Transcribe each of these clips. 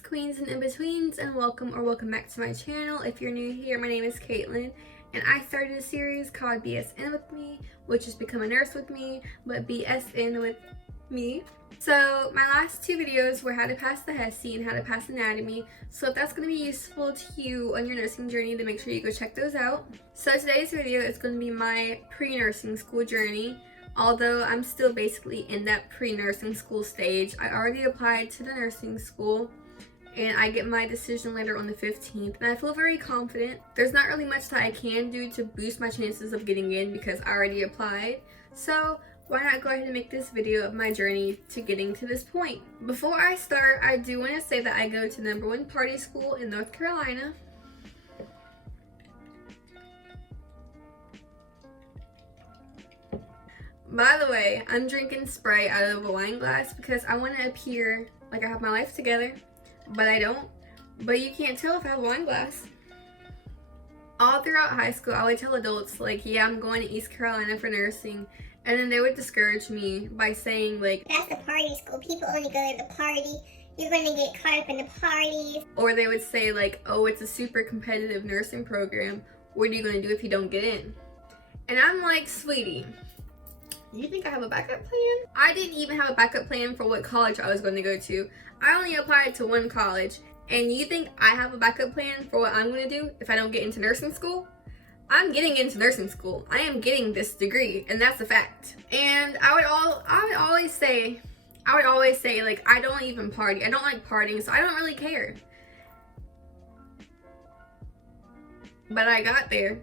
kings, queens, and in-betweens, and welcome back to my channel. If you're new here, my name is Katelyn, and I started a series called BSN with me, which is Become a Nurse with me, but BSN with me. So my last two videos were how to pass the HESI and how to pass anatomy. So if that's going to be useful to you on your nursing journey, then make sure you go check those out. So today's video is going to be my pre-nursing school journey. Although I'm still basically in that pre-nursing school stage. I already applied to the nursing school and I get my decision later on the 15th, and I feel very confident. There's not really much that I can do to boost my chances of getting in because I already applied. So why not go ahead and make this video of my journey to getting to this point. Before I start, I do want to say that I go to the #1 party school in North Carolina. By the way, I'm drinking Sprite out of a wine glass because I want to appear like I have my life together, but I don't. But you can't tell if I have a wine glass. All throughout high school, I would tell adults, like, yeah, I'm going to East Carolina for nursing. And then they would discourage me by saying, like, that's the party school. People only go to the party. You're going to get caught up in the parties. Or they would say, like, oh, it's a super competitive nursing program. What are you going to do if you don't get in? And I'm like, sweetie, you think I have a backup plan? I didn't even have a backup plan for what college I was going to go to. I only applied to one college. And you think I have a backup plan for what I'm going to do if I don't get into nursing school? I'm getting into nursing school. I am getting this degree, and that's a fact. And I would always say, like, I don't even party. I don't like partying, so I don't really care. But I got there,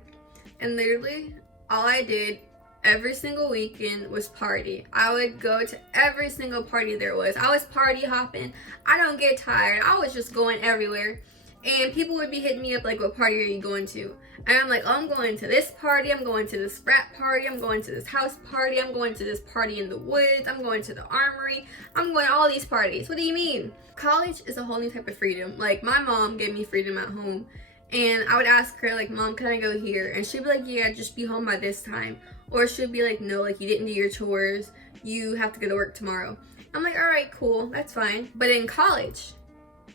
and literally all I did every single weekend was party. I would go to every single party there was. I was party hopping. I don't get tired. I was just going everywhere. And people would be hitting me up like, what party are you going to? And I'm like, oh, I'm going to this party. I'm going to this frat party. I'm going to this house party. I'm going to this party in the woods. I'm going to the armory. I'm going to all these parties. What do you mean? College is a whole new type of freedom. Like, my mom gave me freedom at home. And I would ask her, like, Mom, can I go here? And she'd be like, yeah, just be home by this time. Or she'd be like, no, like, you didn't do your chores. You have to go to work tomorrow. I'm like, all right, cool. That's fine. But in college,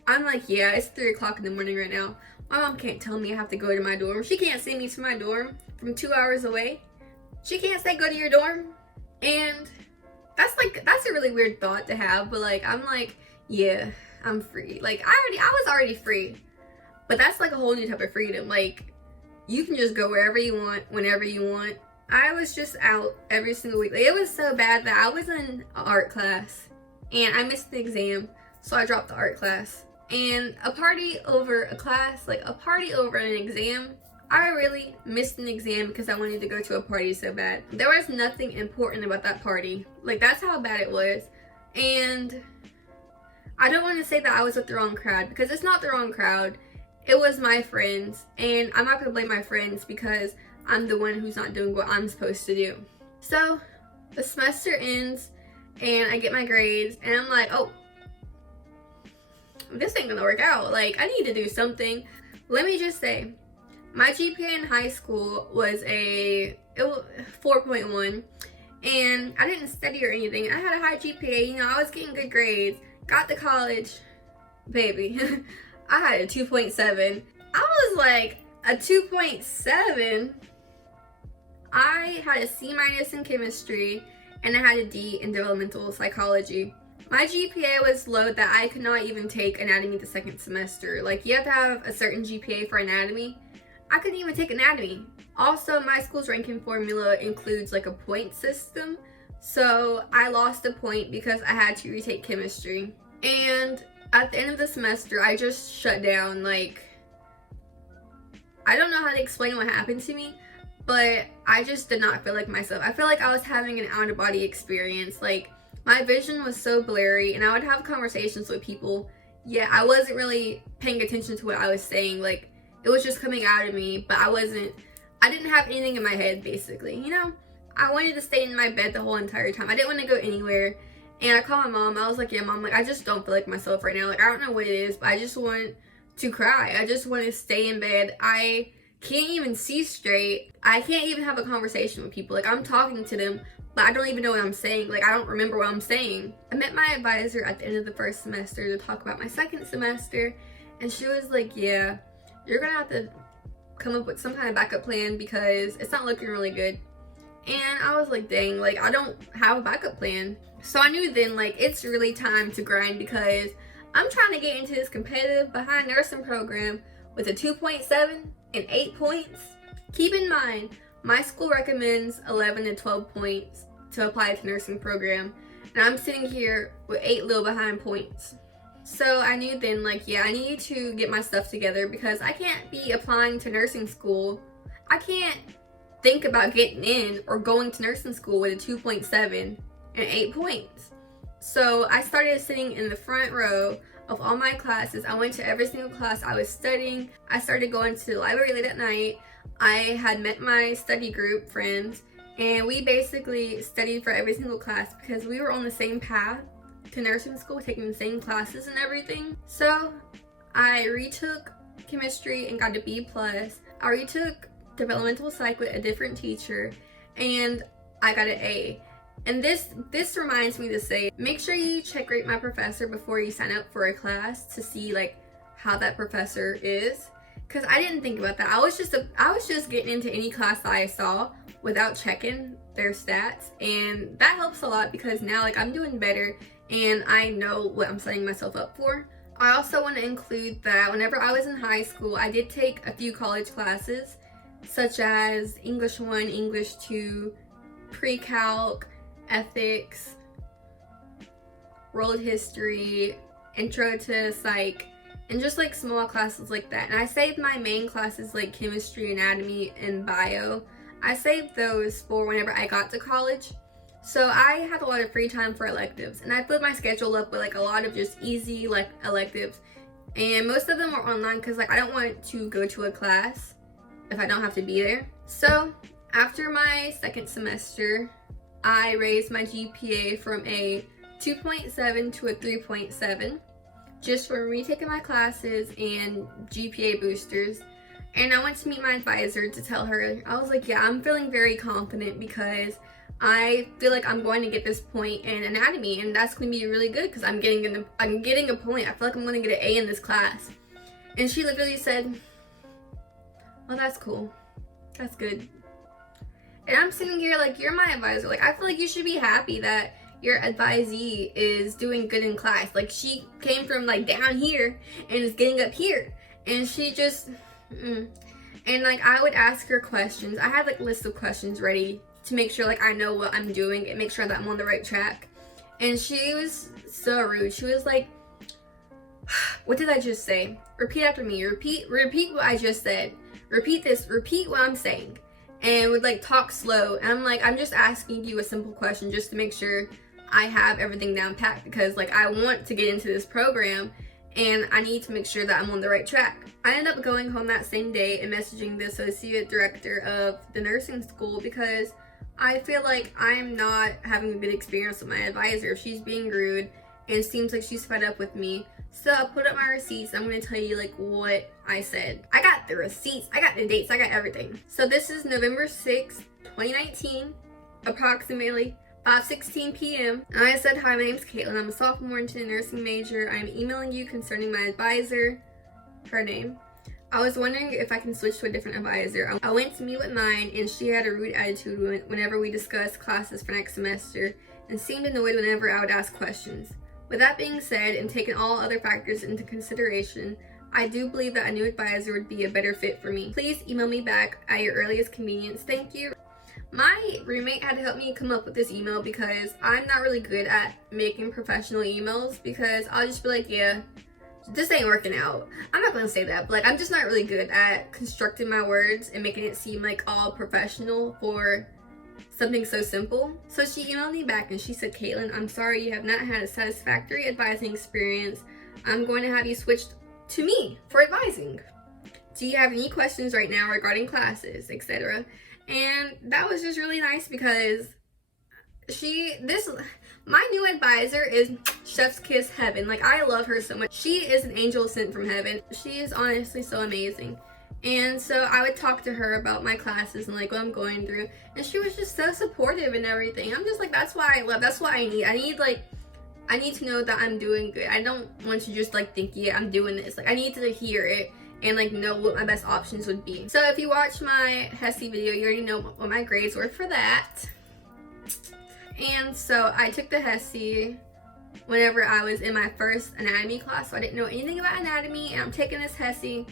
I'm like, yeah, it's 3 o'clock in the morning right now. My mom can't tell me I have to go to my dorm. She can't send me to my dorm from 2 hours away. She can't say go to your dorm. And that's a really weird thought to have. But like, I'm like, yeah, I'm free. Like, I was already free. But that's like a whole new type of freedom. Like, you can just go wherever you want, whenever you want. I was just out every single week. Like, it was so bad that I was in an art class and I missed the exam. So I dropped the art class. And a party over a class, like a party over an exam, I really missed an exam because I wanted to go to a party so bad. There was nothing important about that party. Like, that's how bad it was. And I don't want to say that I was with the wrong crowd because it's not the wrong crowd. It was my friends. And I'm not going to blame my friends because I'm the one who's not doing what I'm supposed to do. So the semester ends and I get my grades and I'm like, oh, this ain't gonna work out. Like, I need to do something. Let me just say, my GPA in high school was it was 4.1, and I didn't study or anything. I had a high GPA, you know, I was getting good grades. Got to college, baby. I had a 2.7. I was like, a 2.7? I had a C- in chemistry, and I had a D in developmental psychology. My GPA was low that I could not even take anatomy the second semester. Like, you have to have a certain GPA for anatomy. I couldn't even take anatomy. Also, my school's ranking formula includes like a point system. So I lost a point because I had to retake chemistry. And at the end of the semester, I just shut down. Like, I don't know how to explain what happened to me, but I just did not feel like myself. I feel like I was having an out-of-body experience. Like, my vision was so blurry, and I would have conversations with people. Yeah, I wasn't really paying attention to what I was saying. Like, it was just coming out of me, but I didn't have anything in my head, basically. You know, I wanted to stay in my bed the whole entire time. I didn't want to go anywhere. And I called my mom. I was like, yeah, Mom, like, I just don't feel like myself right now. Like, I don't know what it is, but I just want to cry. I just want to stay in bed. I can't even see straight. I can't even have a conversation with people. Like, I'm talking to them, but I don't even know what I'm saying. Like, I don't remember what I'm saying. I met my advisor at the end of the first semester to talk about my second semester, and she was like, yeah, you're gonna have to come up with some kind of backup plan because it's not looking really good. And I was like, dang, like, I don't have a backup plan. So I knew then, like, it's really time to grind because I'm trying to get into this competitive behind nursing program with a 2.7 and 8 points. Keep in mind, my school recommends 11 to 12 points to apply to nursing program, and I'm sitting here with 8 little behind points. So I knew then, like, yeah, I need to get my stuff together because I can't be applying to nursing school. I can't think about getting in or going to nursing school with a 2.7 and 8 points. So I started sitting in the front row of all my classes. I went to every single class I was studying. I started going to the library late at night. I had met my study group friends, and we basically studied for every single class because we were on the same path to nursing school, taking the same classes and everything. So I retook chemistry and got a B+. I retook developmental psych with a different teacher, and I got an A. And this reminds me to say, make sure you check rate my professor before you sign up for a class to see like how that professor is. Cause I didn't think about that. I was just getting into any class that I saw without checking their stats, and that helps a lot because now like I'm doing better and I know what I'm setting myself up for. I also want to include that whenever I was in high school, I did take a few college classes such as English 1, English 2, pre-calc, ethics, world history, intro to psych, and just like small classes like that. And I saved my main classes like chemistry, anatomy, and bio. I saved those for whenever I got to college. So I had a lot of free time for electives, and I filled my schedule up with like a lot of just easy like electives, and most of them were online because like I don't want to go to a class if I don't have to be there. So after my second semester, I raised my GPA from a 2.7 to a 3.7 just from retaking my classes and GPA boosters. And I went to meet my advisor to tell her, I was like, yeah, I'm feeling very confident because I feel like I'm going to get this point in anatomy, and that's going to be really good because I'm getting a point. I feel like I'm going to get an A in this class. And she literally said, oh, that's cool. That's good. And I'm sitting here like, you're my advisor. Like, I feel like you should be happy that your advisee is doing good in class. Like, she came from like down here and is getting up here. And she just, and like I would ask her questions. I had like a list of questions ready to make sure like I know what I'm doing and make sure that I'm on the right track. And she was so rude. She was like, what did I just say? Repeat after me. Repeat what I just said. Repeat this. Repeat what I'm saying. And would like talk slow. And I'm like, I'm just asking you a simple question just to make sure I have everything down packed, because like I want to get into this program and I need to make sure that I'm on the right track. I ended up going home that same day and messaging the associate director of the nursing school because I feel like I'm not having a good experience with my advisor. If she's being rude and it seems like she's fed up with me. So I put up my receipts. I'm going to tell you like what I said. I got the receipts, I got the dates, I got everything. So this is November 6th, 2019, approximately 5:16 p.m. And I said, hi, my name's Katelyn. I'm a sophomore into a nursing major. I'm emailing you concerning my advisor, her name. I was wondering if I can switch to a different advisor. I went to meet with mine and she had a rude attitude whenever we discussed classes for next semester and seemed annoyed whenever I would ask questions. With that being said, and taking all other factors into consideration, I do believe that a new advisor would be a better fit for me. Please email me back at your earliest convenience. Thank you. My roommate had to help me come up with this email because I'm not really good at making professional emails, because I'll just be like, yeah, this ain't working out. I'm not gonna say that, but like I'm just not really good at constructing my words and making it seem like all professional for something so simple. So she emailed me back and she said, Katelyn, I'm sorry you have not had a satisfactory advising experience. I'm going to have you switched to me for advising. Do you have any questions right now regarding classes, etc.? And that was just really nice because my new advisor is chef's kiss heaven. Like, I love her so much. She is an angel sent from heaven. She is honestly so amazing. And so I would talk to her about my classes and like what I'm going through, and she was just so supportive and everything. I'm just like, that's why I love, that's what I need. I need to know that I'm doing good. I don't want to just like think, yeah, I'm doing this. Like, I need to hear it and like know what my best options would be. So if you watch my HESI video, you already know what my grades were for that. And so I took the HESI whenever I was in my first anatomy class, so I didn't know anything about anatomy, and I'm taking this HESI.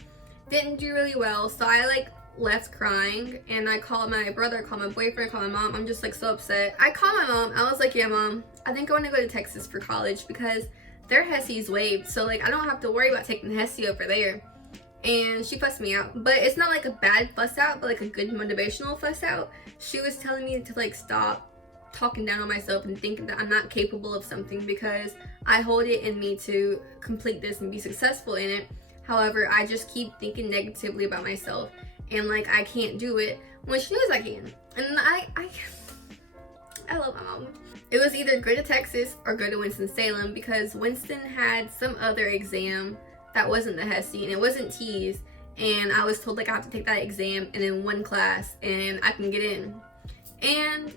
Didn't do really well, so I like left crying, and I called my brother, called my boyfriend, called my mom. I'm just like so upset. I called my mom. I was like, yeah, Mom, I think I want to go to Texas for college because their HESI's waived, so like I don't have to worry about taking the HESI over there. And she fussed me out, but it's not like a bad fuss out, but like a good motivational fuss out. She was telling me to like stop talking down on myself and thinking that I'm not capable of something because I hold it in me to complete this and be successful in it. However, I just keep thinking negatively about myself and like I can't do it when she knows I can. And I love my mom. It was either go to Texas or go to Winston-Salem because Winston had some other exam that wasn't the HESI and it wasn't TEAS, and I was told like I have to take that exam and in one class and I can get in. And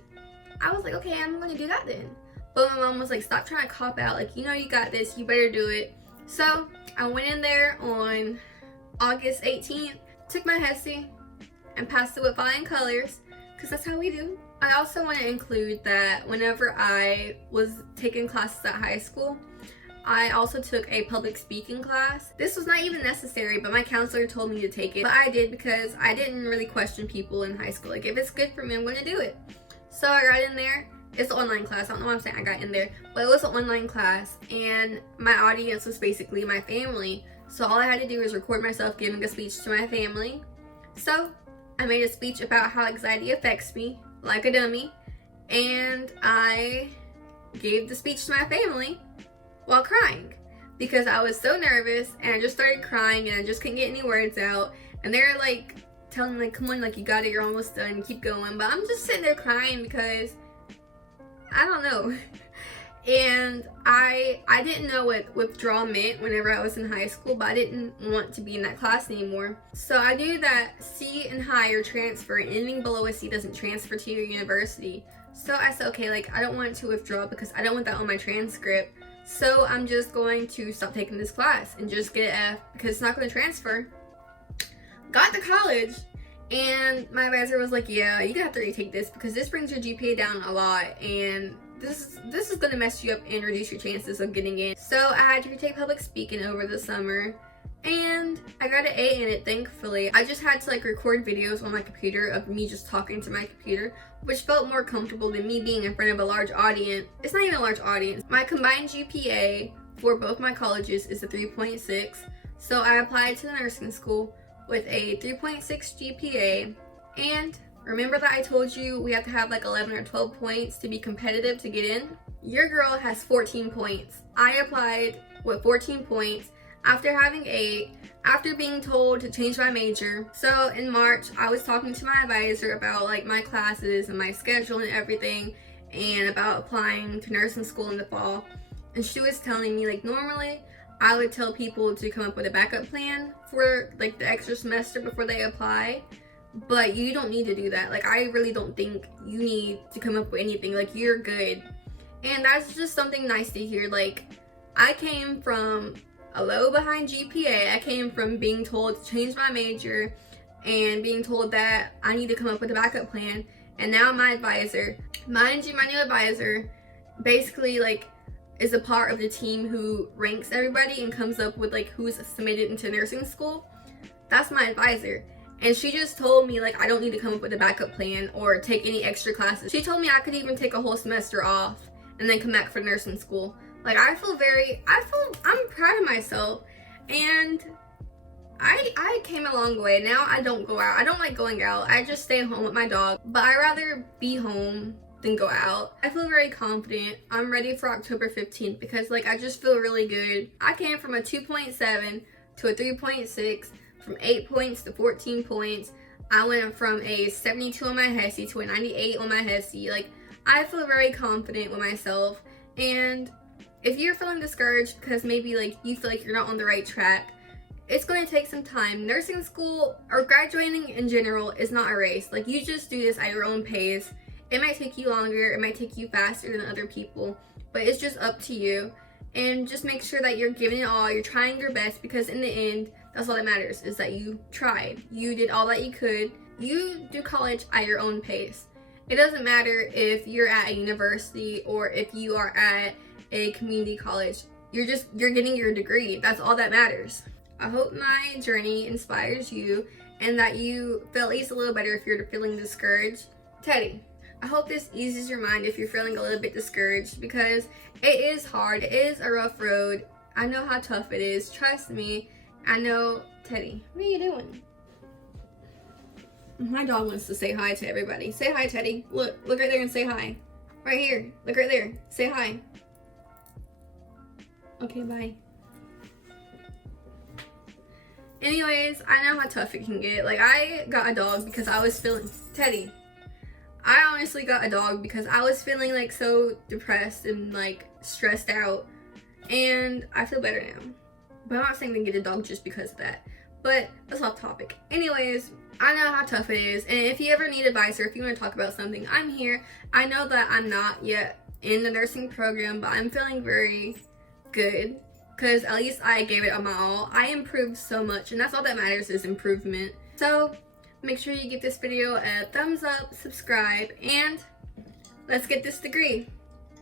I was like, okay, I'm gonna do that then. But my mom was like, stop trying to cop out, like, you know you got this, you better do it. So I went in there on August 18th, took my HESI and passed it with flying colors because that's how we do. I also want to include that whenever I was taking classes at high school, I also took a public speaking class. This was not even necessary, but my counselor told me to take it. But I did because I didn't really question people in high school. Like, if it's good for me, I'm going to do it. So I got in there. It's an online class. I don't know why I'm saying I got in there, but it was an online class, and my audience was basically my family. So all I had to do was record myself giving a speech to my family. So I made a speech about how anxiety affects me, like a dummy, and I gave the speech to my family while crying because I was so nervous, and I just started crying and I just couldn't get any words out, and they're like telling me like, come on, like you got it, you're almost done, keep going. But I'm just sitting there crying because I don't know. And I didn't know what withdraw meant whenever I was in high school, but I didn't want to be in that class anymore. So I knew that C and higher transfer, and anything below a C doesn't transfer to your university. So I said, okay, like I don't want to withdraw because I don't want that on my transcript. So I'm just going to stop taking this class and just get an F because it's not going to transfer. Got to college, and my advisor was like, yeah, you're gonna have to retake this because this brings your GPA down a lot, and this is gonna mess you up and reduce your chances of getting in. So I had to retake public speaking over the summer, and I got an A in it, thankfully. I just had to like record videos on my computer of me just talking to my computer, which felt more comfortable than me being in front of a large audience. It's not even a large audience. My combined GPA for both my colleges is a 3.6, so I applied to the nursing school with a 3.6 GPA. And remember that I told you we have to have like 11 or 12 points to be competitive to get in? Your girl has 14 points. I applied with 14 points after having 8, after being told to change my major. So in March, I was talking to my advisor about like my classes and my schedule and everything, and about applying to nursing school in the fall. And she was telling me like normally I would tell people to come up with a backup plan for like the extra semester before they apply, but you don't need to do that. Like, I really don't think you need to come up with anything. Like, you're good. And that's just something nice to hear. Like, I came from a low behind GPA. I came from being told to change my major and being told that I need to come up with a backup plan. And now my advisor, mind you, my new advisor basically like is a part of the team who ranks everybody and comes up with like who's submitted into nursing school. That's my advisor. And she just told me like I don't need to come up with a backup plan or take any extra classes. She told me I could even take a whole semester off and then come back for nursing school. Like, I'm proud of myself, and I came a long way. Now I don't go out. I don't like going out. I just stay home with my dog, but I rather be home than go out. I feel very confident. I'm ready for October 15th because like I just feel really good. I came from a 2.7 to a 3.6, from 8 points to 14 points. I went from a 72 on my HESI to a 98 on my HESI. Like, I feel very confident with myself. And if you're feeling discouraged because maybe like you feel like you're not on the right track, it's going to take some time. Nursing school or graduating in general is not a race. Like, you just do this at your own pace. It might take you longer, it might take you faster than other people, but it's just up to you. And just make sure that you're giving it all, you're trying your best, because in the end, that's all that matters, is that you tried. You did all that you could. You do college at your own pace. It doesn't matter if you're at a university or if you are at a community college. You're getting your degree. That's all that matters. I hope my journey inspires you and that you feel at least a little better if you're feeling discouraged. Teddy, I hope this eases your mind if you're feeling a little bit discouraged, because it is hard. It is a rough road. I know how tough it is. Trust me. I know. Teddy, what are you doing? My dog wants to say hi to everybody. Say hi, Teddy. Look right there and say hi. Right here. Look right there. Say hi. Okay, bye. Anyways, I know how tough it can get. Like, I got a dog because I was feeling... Teddy. I honestly got a dog because I was feeling like so depressed and like stressed out. And I feel better now. But I'm not saying to get a dog just because of that. But that's off topic. Anyways, I know how tough it is. And if you ever need advice or if you want to talk about something, I'm here. I know that I'm not yet in the nursing program, but I'm feeling very good. Because at least I gave it my all. I improved so much. And that's all that matters, is improvement. So make sure you give this video a thumbs up, subscribe, and let's get this degree.